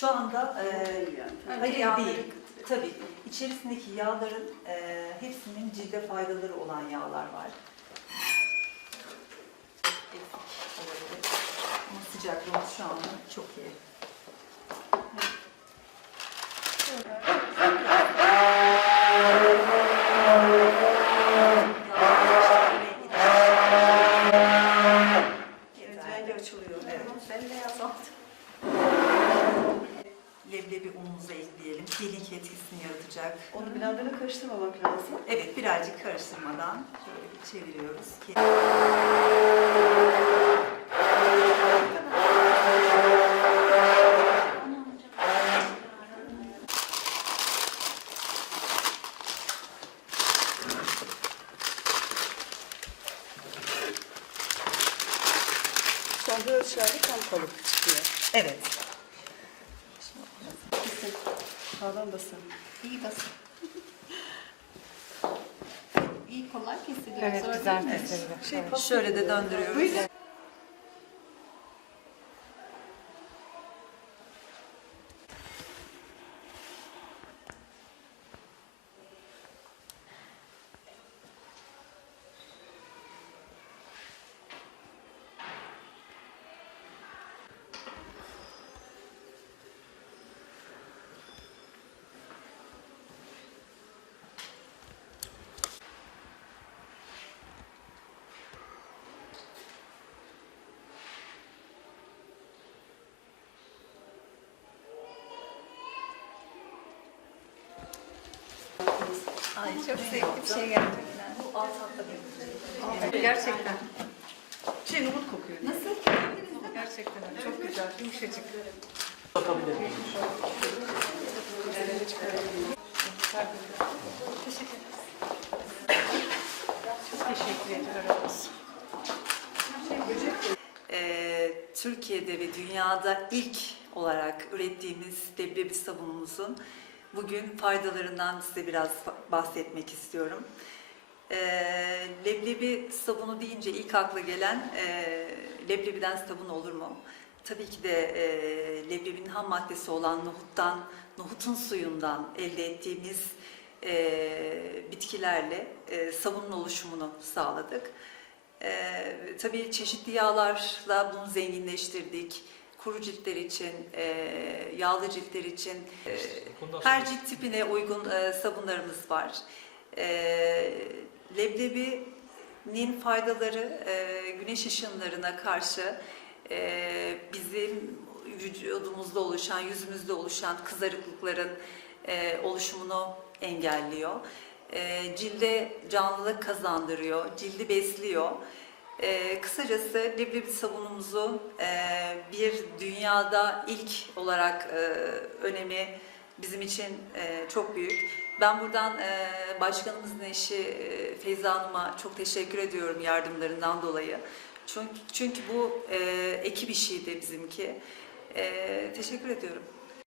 Şu anda e, hayır değil. Tabii. İçerisindeki yağların e, hepsinin cilde faydaları olan yağlar var. Eksik olabilir. Ama sıcaklığımız şu anda çok iyi. Açılıyor. Evet. Ben beyaz aldım. Leblebi unumuza ekleyelim. Peeling etkisini yaratacak. Onu blenderla karıştırmamak lazım. Evet birazcık karıştırmadan şöyle bir çeviriyoruz ki. Sonra ölçülerde tam kalıp çıkıyor. Evet. Basın. İyi basın. İyi kolay kesiliyor. Evet güzel kesildi. Şey, Şöyle de döndürüyoruz. Ay Çok zevkli bir şey gerçekten. Bu alt altta bir Gerçekten. Şey nohut kokuyor. Nasıl? Gerçekten öyle. çok güzel. Yumuşacık. Teşekkür ediyoruz. Ee, Türkiye'de ve dünyada ilk olarak ürettiğimiz leblebi sabunumuzun bugün faydalarından size biraz bahsetmek istiyorum. Ee, leblebi sabunu deyince ilk akla gelen e, leblebiden sabun olur mu? Tabii ki de e, leblebinin ham maddesi olan nohuttan, nohutun suyundan elde ettiğimiz e, bitkilerle e, sabunun oluşumunu sağladık. Ee, tabii çeşitli yağlarla bunu zenginleştirdik. Kuru ciltler için, e, yağlı ciltler için e, her cilt tipine uygun e, sabunlarımız var. E, leblebinin faydaları e, güneş ışınlarına karşı e, bizim vücudumuzda oluşan, yüzümüzde oluşan kızarıklıkların e, oluşumunu engelliyor. E, cilde canlılık kazandırıyor, cildi besliyor. E, kısacası leblebi sabunumuzu e, bir dünyada ilk olarak e, önemi bizim için e, çok büyük. Ben buradan e, başkanımızın eşi e, Feyza Hanım'a çok teşekkür ediyorum yardımlarından dolayı. Çünkü, çünkü bu e, ekip işiydi bizimki. E, teşekkür ediyorum.